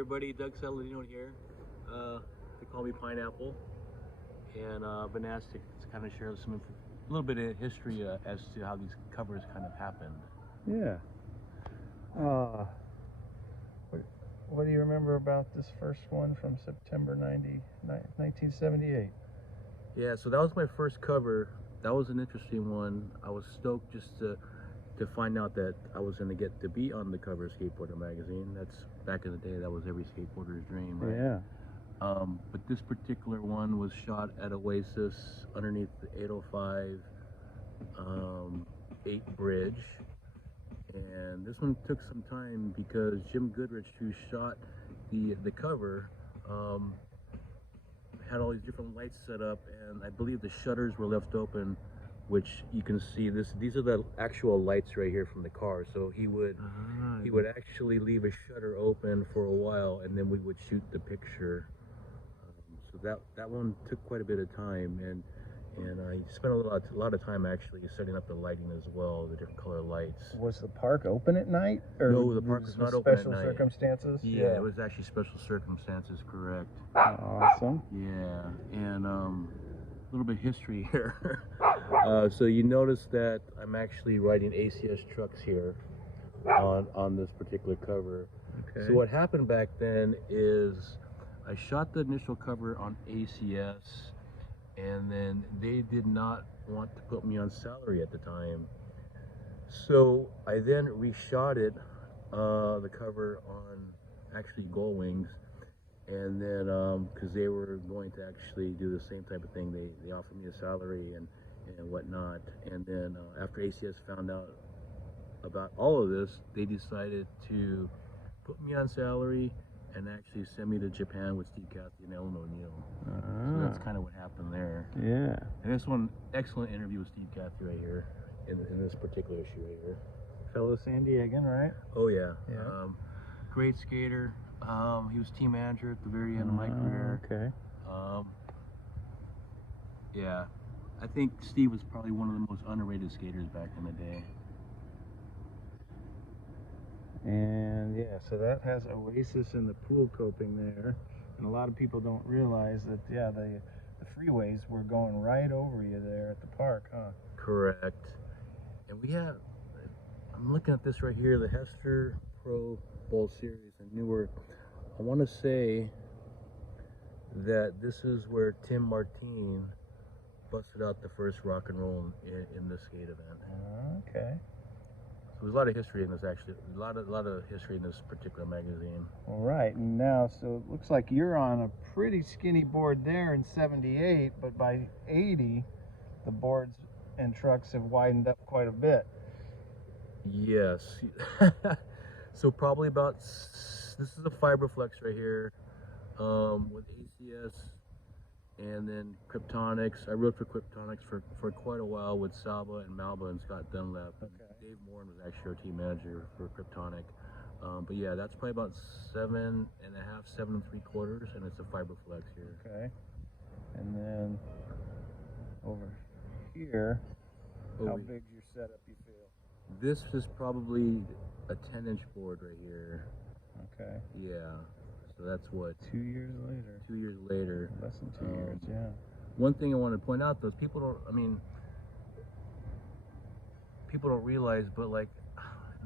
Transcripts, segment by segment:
everybody, Doug Saladino here. They call me Pineapple, and I've been asked to kind of share a little bit of history as to how these covers kind of happened. Yeah. What do you remember about this first one from September 1978? Yeah, so that was my first cover. That was an interesting one. I was stoked just to find out that I was going to get to be on the cover of Skateboarder magazine. That's back in the day, that was every skateboarder's dream, right? Yeah. But this particular one was shot at Oasis underneath the 805 8 bridge. And this one took some time because Jim Goodrich, who shot the cover, had all these different lights set up, and I believe the shutters were left open, which you can see. These are the actual lights right here from the car. So he would actually leave a shutter open for a while, and then we would shoot the picture. So that one took quite a bit of time, and I spent a lot of time actually setting up the lighting as well, the different color lights. Was the park open at night? Or no, the park was not open at night. Special circumstances? Yeah, it was actually special circumstances, correct. Awesome. Yeah, and a little bit of history here. So you notice that I'm actually riding ACS trucks here on this particular cover. Okay. So what happened back then is I shot the initial cover on ACS, and then they did not want to put me on salary at the time. So I then reshot it, the cover on actually Gull Wings, and then because they were going to actually do the same type of thing, they offered me a salary and whatnot. And then after ACS found out about all of this, they decided to put me on salary and actually send me to Japan with Steve Cathey and Ellen O'Neill. So that's kind of what happened there. Yeah. And this one, excellent interview with Steve Cathey right here, in this particular issue right here. Fellow San Diegan, right? Oh yeah. Yeah. Great skater. He was team manager at the very end of my career. Okay. Yeah, I think Steve was probably one of the most underrated skaters back in the day. And yeah, so that has Oasis and the pool coping there, and a lot of people don't realize that, yeah, the freeways were going right over you there at the park, huh? Correct. And we have, I'm looking at this right here, the Hester Pro Bowl Series in Newark. I want to say that this is where Tim Martin busted out the first rock and roll in this skate event. Okay. So there's a lot of history in this, actually. A lot of history in this particular magazine. All right, and now, so it looks like you're on a pretty skinny board there in 78, but by 80, the boards and trucks have widened up quite a bit. Yes. So probably about, this is a Fiberflex right here, with ACS and then Kryptonics. I rode for Kryptonics for quite a while with Salba and Malba and Scott Dunlap. Okay. Dave Moore was actually our team manager for Kryptonic. But yeah, that's probably about 7.5, 7 3/4, and it's a Fiberflex here. Okay. And then over here, how big's your setup, you feel? This is probably a 10-inch board right here. Okay. Yeah. So that's what? 2 years later. 2 years later. Less than 2 years, yeah. One thing I want to point out, though, is people don't realize, but like,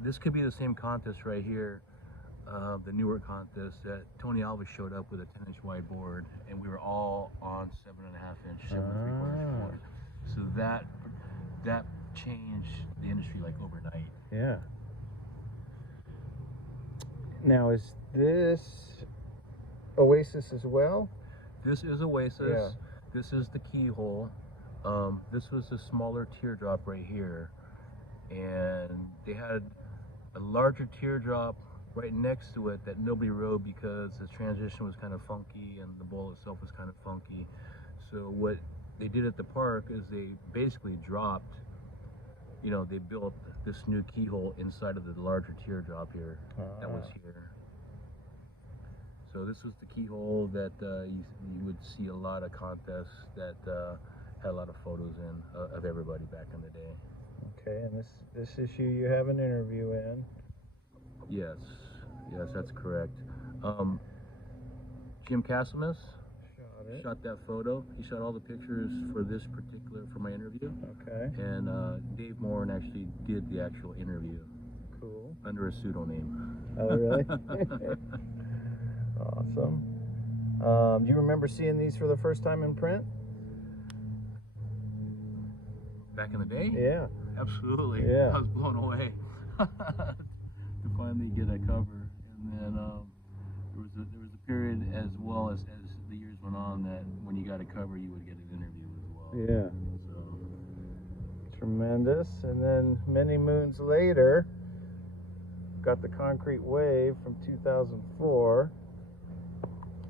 this could be the same contest right here, the Newark contest, that Tony Alves showed up with a 10-inch wide board, and we were all on 7.5-inch, 7 3/4 board. So that changed the industry like overnight. Yeah. Now, is this Oasis as well? This is Oasis. Yeah. This is the keyhole. This was a smaller teardrop right here, and they had a larger teardrop right next to it that nobody rode because the transition was kind of funky and the bowl itself was kind of funky. So what they did at the park is they basically dropped, they built this new keyhole inside of the larger teardrop here that was here. So this was the keyhole that you would see a lot of contests that had a lot of photos of everybody back in the day. Okay, and this issue you have an interview in. Yes, that's correct. Jim Cassimus Shot it. shot that photo. He shot all the pictures for my interview. Okay. And Dave Morin actually did the actual interview. Cool. Under a pseudonym. Oh, really? Awesome. Do you remember seeing these for the first time in print? Back in the day? Yeah. Absolutely. Yeah. I was blown away to finally get a cover. And then there was a period as well as the years went on that when you got a cover, you would get an interview as well. Yeah. So Tremendous. And then many moons later, got the Concrete Wave from 2004.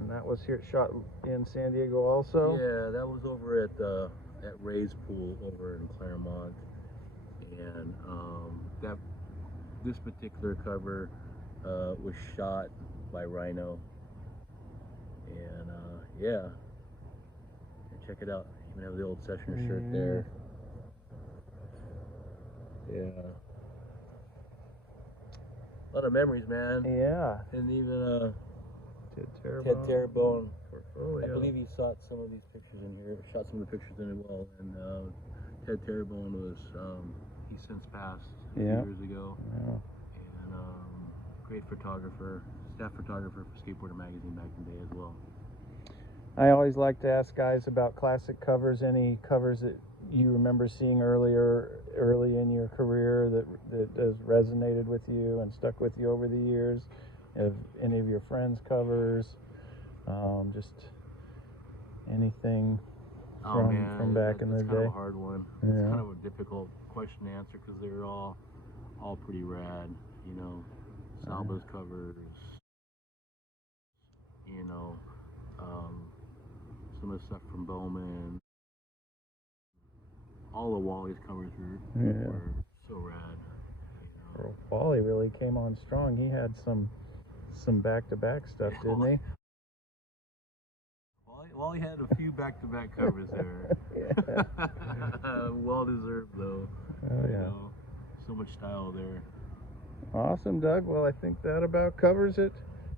And that was here shot in San Diego also. yeah, that was over at Ray's pool over in Clairemont, and this particular cover was shot by Rhino, and yeah, check it out. You even have the old Sessioner shirt there. Yeah, a lot of memories, man. Yeah. And even Ted Terrebonne. portfolio. I believe he shot some of these pictures in here. Shot some of the pictures in it well. And Ted Terrebonne was he since passed a few years ago. Yeah. And great photographer, staff photographer for Skateboarder magazine back in the day as well. I always like to ask guys about classic covers. Any covers that you remember seeing early in your career that has resonated with you and stuck with you over the years? Have any of your friends' covers? Just anything from back in the day? That's kind of a hard one. Yeah. It's kind of a difficult question to answer because they're all pretty rad. You know, Salba's covers. You know, some of the stuff from Bowman. All of Wally's covers were so rad. You know. Well, Wally really came on strong. He had some back-to-back stuff, didn't he? Wally had a few back-to-back covers there. Well deserved though. Oh yeah. You know, so much style there. Awesome, Doug. Well, I think that about covers it.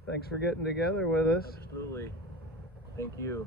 Thanks for getting together with us. Absolutely. Thank you.